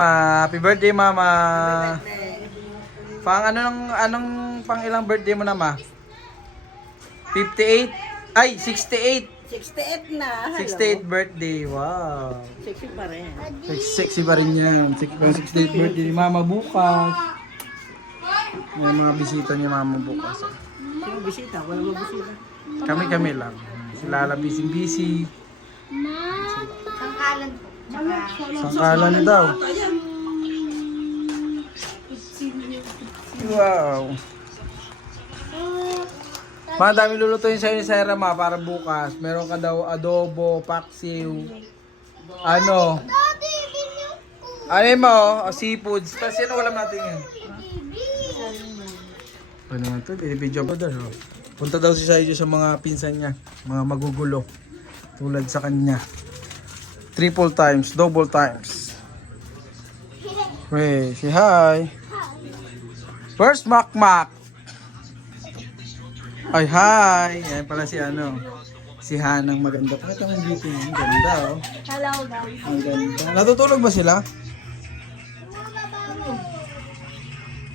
Happy birthday, Mama. Birthday. Anong pang ilang birthday mo na, Ma? 58? Ay, 68. 68 na. Hello. 68 birthday. Wow. Sexy pa rin. Sexy pa rin yan. 68 birthday ni Mama bukas. May mga bisita ni Mama bukas. Sino bisita? Wala mo bisita. Kami lang. Sila lang busy. Sangkalan po. Sangkalan daw. Wow. Madami lulutuin sa'yo ni Sarah, Ma, para bukas. Meron ka daw adobo, paksiw. Ano? Ano yun, Ma? Oh? Seafoods. Tapos yan, ulam natin yan. Ano naman ito? Binibidyo ko doon. Oh. Punta daw si Saijo sa mga pinsan niya. Mga magugulo. Tulad sa kanya. Triple times, double times. Hey, say hi. Where's Mac? Ay, hi! Yan pala si si Hanang maganda. Pakita mo dito niya. Ang ganda, oh. Hello, guys. Ang ganda. Natutulog ba sila?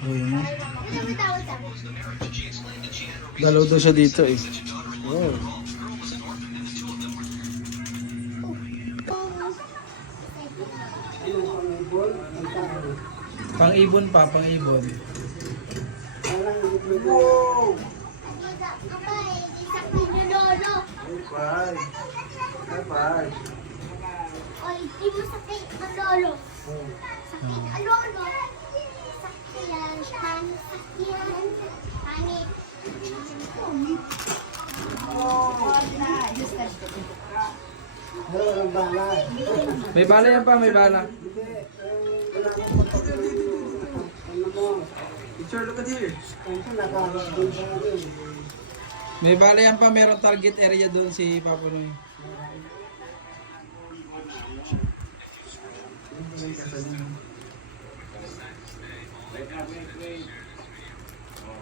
Ayun, oh. Dalaw daw siya dito, eh. Wow. Pang-ibon pa, pang-ibon. Wow! Bye. Bye. Oy, di mo sakit ang lolo. Sakit ang lolo. Sakyan, sakyan. Pangit. May bala yan pa, may bala. Teacher, look at here. May bala yan pa, meron target area doon si Papa Noy.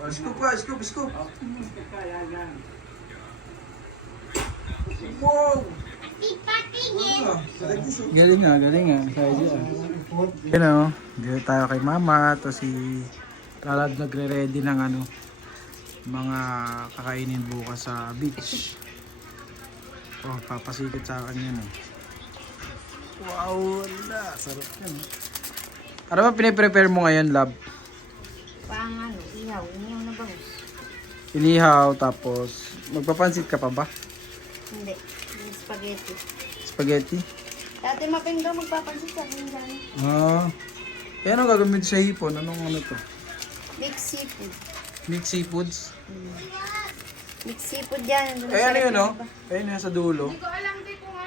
Scoop ka, scoop. Wow! Galing nga. Yan o, dito tayo kay Mama. Ito si Talad nagre-ready ng mga kakainin bukas sa beach. Oh, papasikot sa akin yan eh. Wow, wala. Sarap yan. Ano ba piniprepare mo ngayon, Lab? Ihaw na bangus. Inihaw, tapos magpapansit ka pa ba? Hindi, spaghetti. Spaghetti? Dati maping daw magpapansin sa akin dyan. Ah. Yan ang gagamit sa hipon. Anong to? Mixed seafood. Mixed seafoods? Mixed seafood yan. Eh ano yun, no? Ayun yun sa dulo.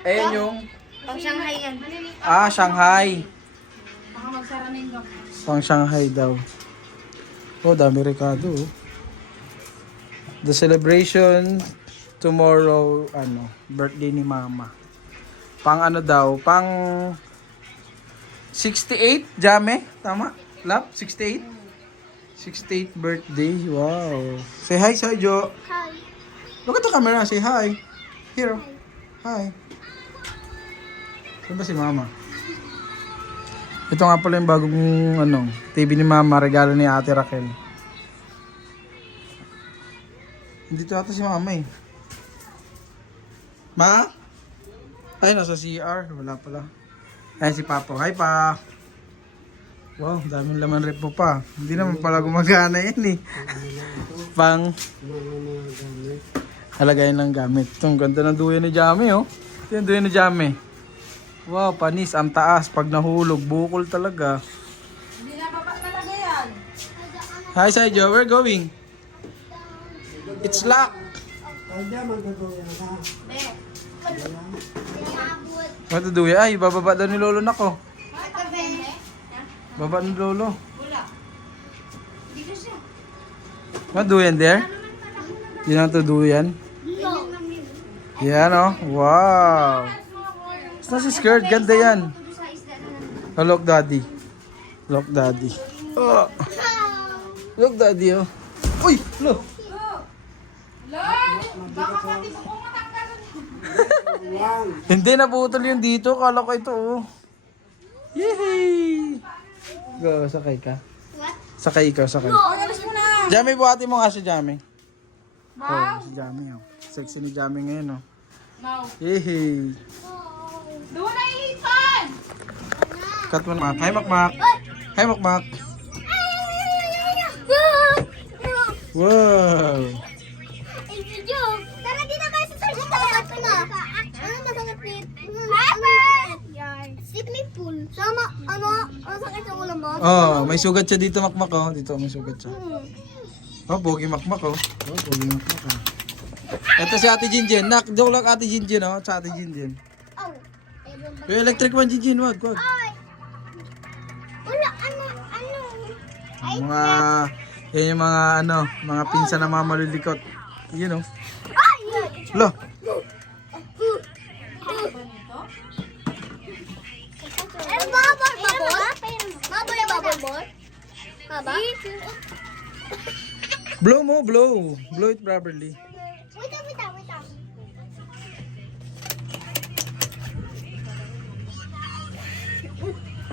Ayun yung... Pang Shanghai yan. Ah, Shanghai. Pang Shanghai daw. Oh, dami rekado. Oh. The celebration tomorrow, birthday ni Mama. Pang daw, pang 68, Jame? Tama? Lap? 68? 68th birthday. Wow. Say hi, Saijo. Hi. Look at the camera. Say hi. Here. Hi. Saan ba si Mama? Ito nga pala yung bagong TV ni Mama, regalo ni Ate Raquel. Dito ata si Mama eh. Ma? Ay, nasa CR. Wala pala. Ay, si Papa. Hi, Pa. Wow, daming laman rep mo pa. Hindi naman pala gumagana yan eh. Pang halagayin ng gamit. Itong ganda ng duyan ni Jame, oh. Ito yung duyan ni Jame. Wow, panis. Ang taas. Pag nahulog, bukol talaga. Hindi na baba talaga yan. Hi, Saijo. We're going. It's locked. What to do? Ay, bababa daw ni Lolo na ko. Baba ni Lolo. What do yan there? Yun ang to do yan? Yan oh. Wow. It's not si skirt. Ganda yan. Oh, look daddy. Look daddy. Oh. Look daddy oh. Uy! Look! Hindi, naputol yung dito. Kala ko ito oh. Yay! Go, sakay ka. What? Sakay ka, sakay. Ay, alis mo na. Jami, buhati mo nga si Jami. Wow. Oh, si Jami, oh. Sexy ni Jami ngayon, oh. No. Yay! Doon na ihipan. Cut mo na. Hi, Makmak. Hi, Makmak. Wow! Tara dito kayo sa sarili. Cut ko na. Ano masakit dito? Swimming pool. Sama, ano sakit sa ulo mo? Oh, may sugat siya dito, Makmak, oh. Dito, may sugat siya. Oh, pogi Makmak, oh. Oh, pogi Makmak, oh. Ito si Ate Jinjin. Nak, joke lang Ate Jinjin, oh. Sa Ate Jinjin. Oh. Yung electric man, Jinjin, wag, wag. Ay. Wala, ano. Mga, yan yung mga, mga pinsan na mga malulikot. Yun, oh. Ay! Lo, Bubble ball? Haba? blow mo, blow. Blow it properly. Wait lang.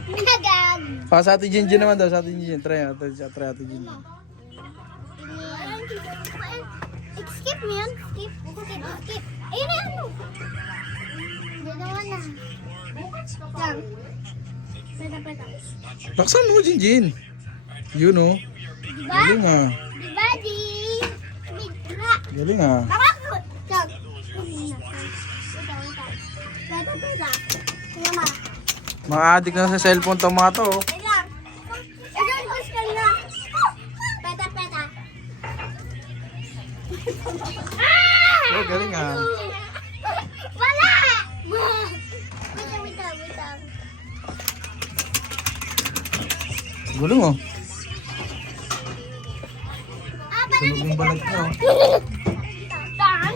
Nagag. Sa Ate Jinjin naman daw, sa Ate Jinjin. Try Ate Jinjin. Skip mo yan. Skip. Ayun na ano. Dalawa na. Lang. Peta. Laksan mo, Jinjin. Yun, oh. Diba? Galing, ah. Diba, di? Diba? Galing, ah. Nakakot. Lang. Peta. Tama. Mga addict na sa cellphone tong mga to, oh. Wait lang. Ayun, push ka na. Peta. Oh, galing, ah. Wala! Wait lang. Galing, oh. Parang Tulog yung balat niya, oh. Tang!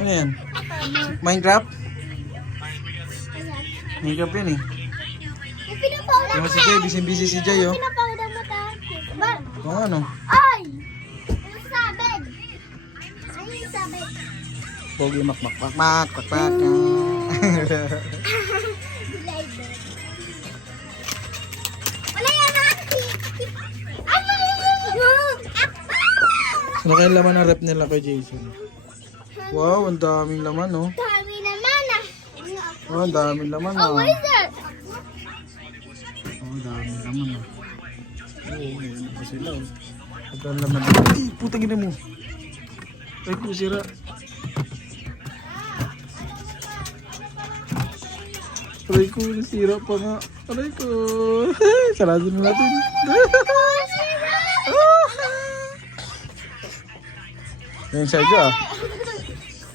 Ano yan? Minecraft? Minecraft yun, eh. Pinapawda Yung si Jay, busy si Jay, oh. Pinapawda mo ta. Oo, ano? Ay! Yung sabed! Ano yung sabed? Pogi Makmak. Wala yan ha! Ano kaya laman ng rep nila kay Jason? Wow, ang daming laman, oh. Dami naman ah! Oh, ang daming laman, Oh, oh. what is that? Oh, ang daming laman, oh. Oo, ano pa sila, oh. Ang laman. Ay, putang ina mo. Ay, kusira. Aray ko, nasira pa nga. Aray ko. Sarado na natin. Yan, Sergio, ah.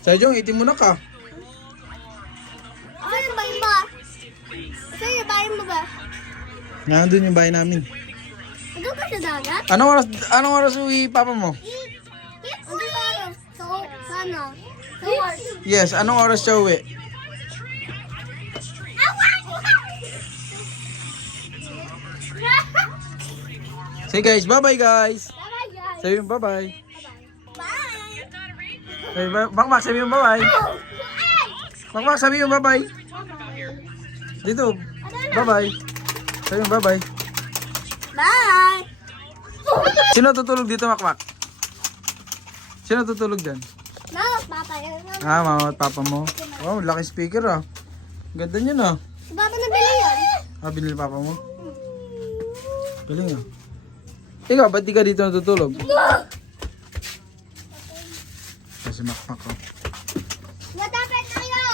Sergio, itim mo na ka. Saan yung bayan ba? Saan yung bayan mo ba? Nandun yung bahay namin. Doon ka sa dagat? Anong oras uwi papa mo? Ano ba? Sana? Sa work? Yes, anong oras siya uwi? Say guys, bye-bye guys. Bye-bye guys! Sabi mo bye-bye. Bye! Makmak, sabi mo bye-bye. Ay! Makmak, sabi mo bye-bye. Dito, bye-bye. Sabi mo bye-bye. Bye! Sino tutulog dito, Makmak? Sino tutulog dyan? Mama, papa yun. Ah, mama at papa mo. Wow, laki speaker, ah. Ganda niyan, ah. Si papa nabili yun. Ah, binili papa mo? Galing, ah. Ikaw, ba't di ka dito natutulog? Kasi Makmak, oh. What happened to you?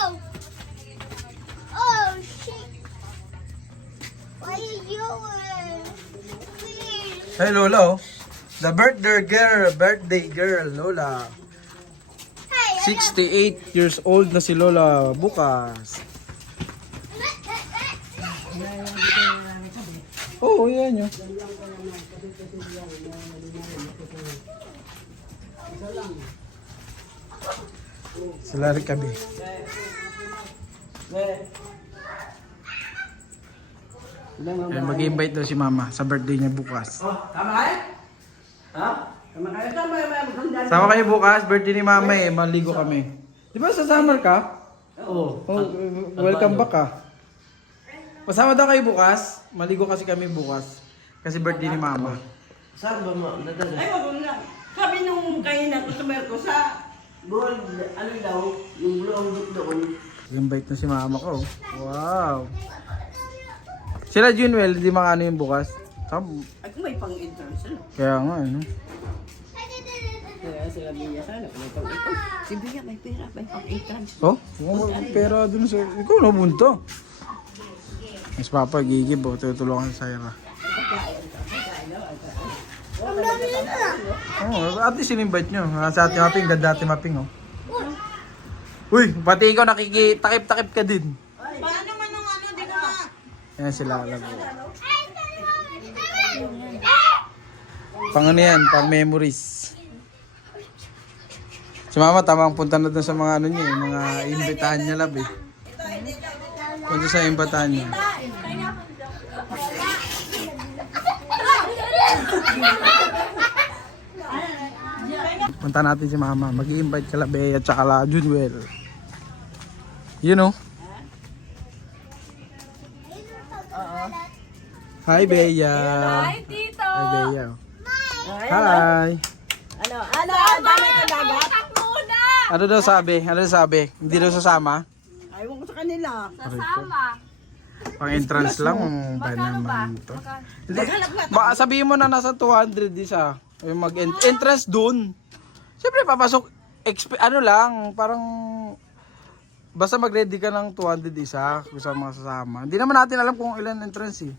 Oh, shit. What are you doing? Please. Hey, Lola, oh. The birthday girl, Lola. Hey, 68 years old na si Lola bukas. Oo, oh, yan yun. Sila rin kami. Mag-invite daw si Mama sa birthday niya bukas. Tama kayo? Ha? Tama kayo? Tama kayo? Sama kayo bukas, birthday ni Mama eh. Maligo kami. Di ba sa summer ka? Oo. Oh, welcome back ka. Pasama daw kayo bukas. Maligo kasi kami bukas. Kasi birthday ni mama. Saan ba mo? Nadala? Ay, wag na. Sabi nung kayo na customer ko sa Buwan, ano daw? Yung blue doon. Invite na si mama ko. Wow. Sila Junwell, hindi makano yung bukas. ay kung may pang-entrance ano. Kaya nga, ano. Kaya sila Bia sana may pang-entrance. Si Bia may pera, may pang-entrance. Oh, may pera dun sa... Ikaw na bunto. Mas papa, gigib oh. Tutulungan sa Ira. Ang dami nila. Oh, at least in-invite nyo. Sa ating maping, ganda ating maping oh. Uy, pati ikaw nakikitakip-takip ka din. Paano man ang ano, di ko ma... Yan sila alam ko. Pang ano yan, pang memories. Si mama tamang punta na dun sa mga ano niya, mga imbitahan niya lab eh. Punta sa imbitahan niya. Punta natin si mama, mag-i-invite kala Bea at saka la Junwell. You know? Hi Bea. Hi, Tito! Hi Bea. Hi. Ano, dami ka dagat? Muna! Ano daw sabi? Ano daw sabi? Hindi daw sasama? Ayaw ko sa kanila. Sasama. Pang entrance lang. Ba naman to? Hindi. Baka sabihin mo na nasa 200 isa. Yung mag-entrance dun. Siyempre papasok. Ano lang, parang basta mag-ready ka ng 200 isa kung sa mga sasama. Hindi naman natin alam kung ilan entrance eh.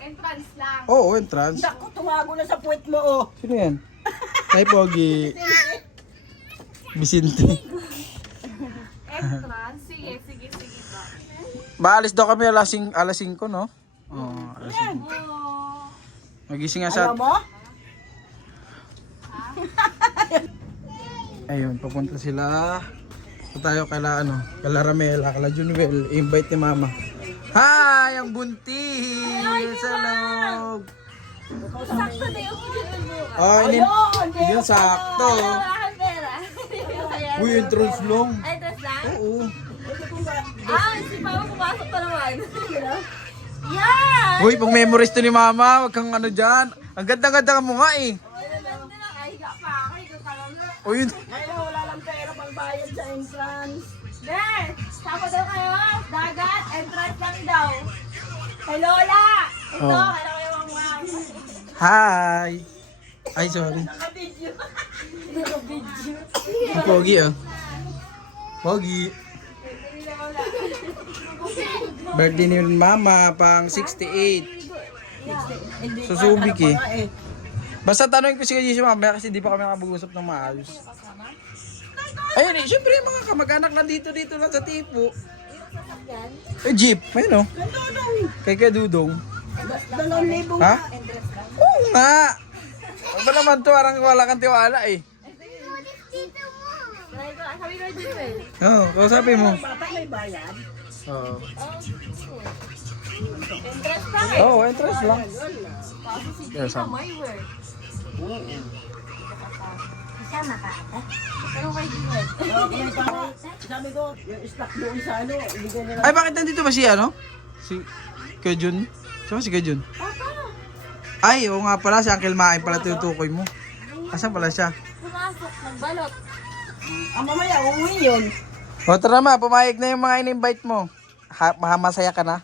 Entrance lang. Oo, entrance. Naku, tumago na sa puwet mo, oh. Sino yan? Hi Pogi. Vicente. Entrance? Sige ba? Baalis daw kami alas 5, no? Oo, alas 5. Oh. Magising nga sa... Alam mo? Ayun, papunta sila. So tayo kala kala Ramela, kala Junwell, invite ni mama. Hi, ang buntis sa loob. Sakto na yung mo. Oh, yun sakto. Wala kang pera. Uy, entrance long. Ay, entrance lang? Oo. Si Papa pumasok pa naman. Yan! Uy, pang memories to ni mama, wag kang ano dyan. Ang ganda-ganda ka mo nga eh. Ay, higa pa ako. Higa pa lang. Uy, Ngayon, wala lang pera pang bayad sa entrance. There! Sama daw kayo. Dagat. Entrance lang daw. Kay Lola! Ito, Oh. kailangan kayo ang ma'am. hi. Ay, sorry. Naka-video. Ang Pogi oh. Pogi. Birthday ni mama, pang 68. Susubik eh. Basta tanongin ko si Kajisyo mamaya kasi di pa kami nakapag-usap ng maayos. Ayun eh, syempre yung mga kamag-anak lang dito lang sa tipo. Eh, jeep, ayun oh. Kay Kuya Dudong. 2,000 Ha? Oo nga. Ano ba naman to, parang wala kang tiwala eh. Sabi ko dito eh. Oo, kausapin mo. bata may bayad. Oo. Entrance lang eh. Oo, interest lang. Kasi si Yes, Tito may work. Kasama ka ate? Pero kay Jewel. Sabi ko, yung stock doon sa ano, ibigay nila. Ay, bakit nandito ba si ano? Si Kuya Jun? Saan si Kuya Jun? Ay, oo nga pala, si Uncle Maing pala tutukoy mo. Asan pala siya? Pumasok, nagbalot. Mamaya, uuwi yun. O tara ma, pumayag na yung mga in-invite mo. Masaya ka na?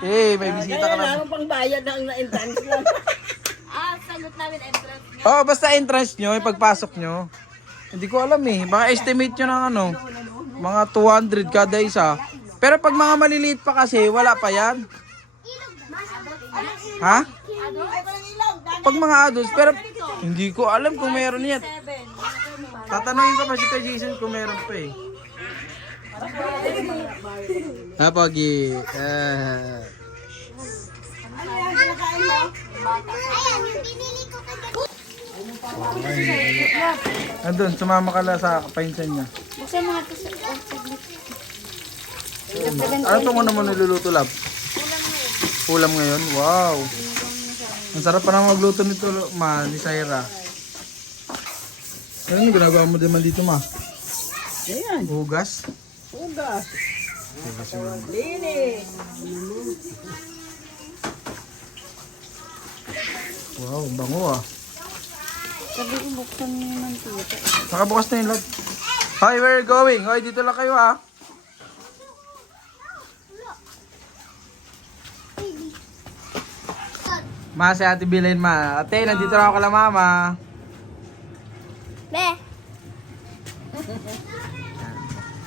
Eh, may bisita ka Kaya na. lang pang bayad ng entrance lang. Sagot namin entrance niya. Oo, basta entrance nyo, yung pagpasok nyo. Hindi ko alam eh. Baka estimate nyo ng ano, mga 200 kada isa. Pero pag mga maliliit pa kasi, wala pa yan. Ha? Pag mga adults, pero hindi ko alam kung meron yan. 7. Tatanungin ko pa si Kuya Jason kung meron pa eh. Ha, Pogi? Ayan, yung binili ko kagabi. Andun, sumama ka lang sa kapainsan niya. Buksan mo nga ito sa Ano itong ano mo niluluto, lab? Ulam ngayon? Wow! Ang sarap pa naman magluto nito, ni Saira. Ano yung ginagawa mo naman dito, ma? Ayan, Hugas? ugas. Linis. Wow, bango ah. Sabi ko buksan mo naman tito. Nakabukas na yung lock. Hi, where are you going? Hoy, dito lang kayo ah. Ma, si Ate Bilin ma. Ate, nandito lang ako kala mama. Be.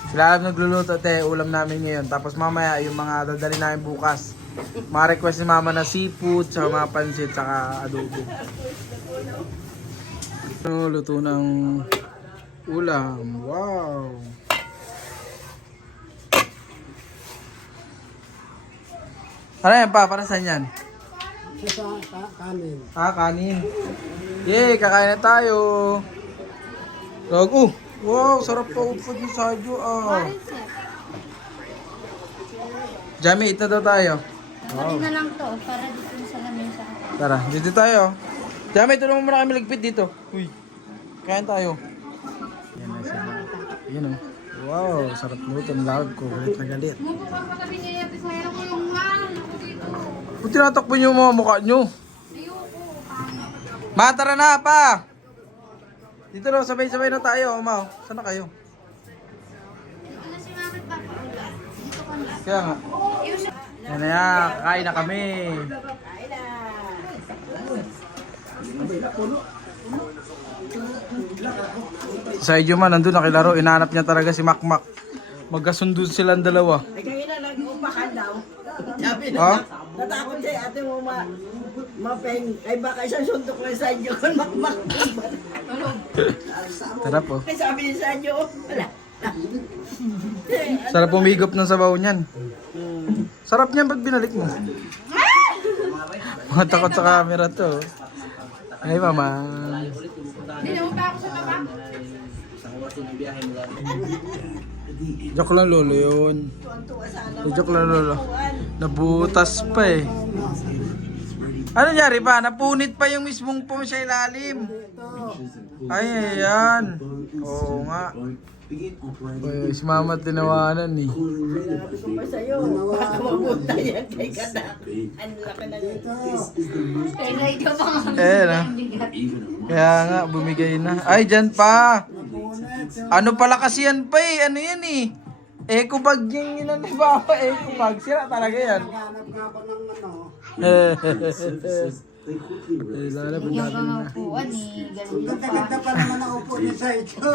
Sila alam nagluluto, te. Ulam namin ngayon. Tapos mamaya, yung mga dadali namin bukas. Mga request ni mama na seafood, saka mga pansit, saka adobo. Ano, luto ng ulam. Wow. Ano yan pa? Para saan yan? Kanin. Ah, kanin. Yay, kakain na tayo. Log, wow, sarap pa food ni Sajo ah. Jamie, ito daw tayo. Kanin na lang to para dito sa lamesa. Tara, dito tayo. Jamie, tulungan mo na kami ligpit dito. Uy, kain tayo. Yan na sila. Yan o. Wow, sarap luto. Ang loud ko. Galit na galit. Ba't tinatakbo niyo mga mukha niyo? Ma, tara na pa! Dito na, sabay-sabay na tayo. Ma, saan na kayo? Dito na si Mama at Papa. Dito ka na. Kaya nga. Yan na yan, kakain na kami. Sa iyo man, nandun nakilaro. Inahanap niya talaga si Makmak. Magkasundo silang dalawa. Ay, kayo na nag-umpakan daw. Sabi na, Ha? natakot siya, ate mo mapeng. Ay, baka isang suntok lang sa inyo kung makmak. Tara po. Ay, sabi ni Sanyo, wala. Sarap umigop ng sabaw niyan. Sarap niyan pag binalik mo. Mga takot sa camera to. Ay, mama. Joke lang lolo yun. Joke lang lolo. Nabutas pa eh. Ano nangyari pa? Napunit pa yung mismong pum sa ilalim. Ay, ayan. Oo nga. Uy, si mama tinawanan eh. Sabi ko pa sa'yo, baka mapunta yan kay Kanak. Ang laki na nito. Kaya ito pa nga. Eh, na. Kaya nga, bumigay na. Ay, dyan pa. Ano pala kasi yan pa eh? Ano yan eh? Eco bag yung yun ni Papa. Eco bag. Sira talaga yan. Hanap nga ako ng ano. Lalabas Yung natin na. pangapuan eh. Ganun pa. Ganda-ganda pa naman ang upo niya sa ito.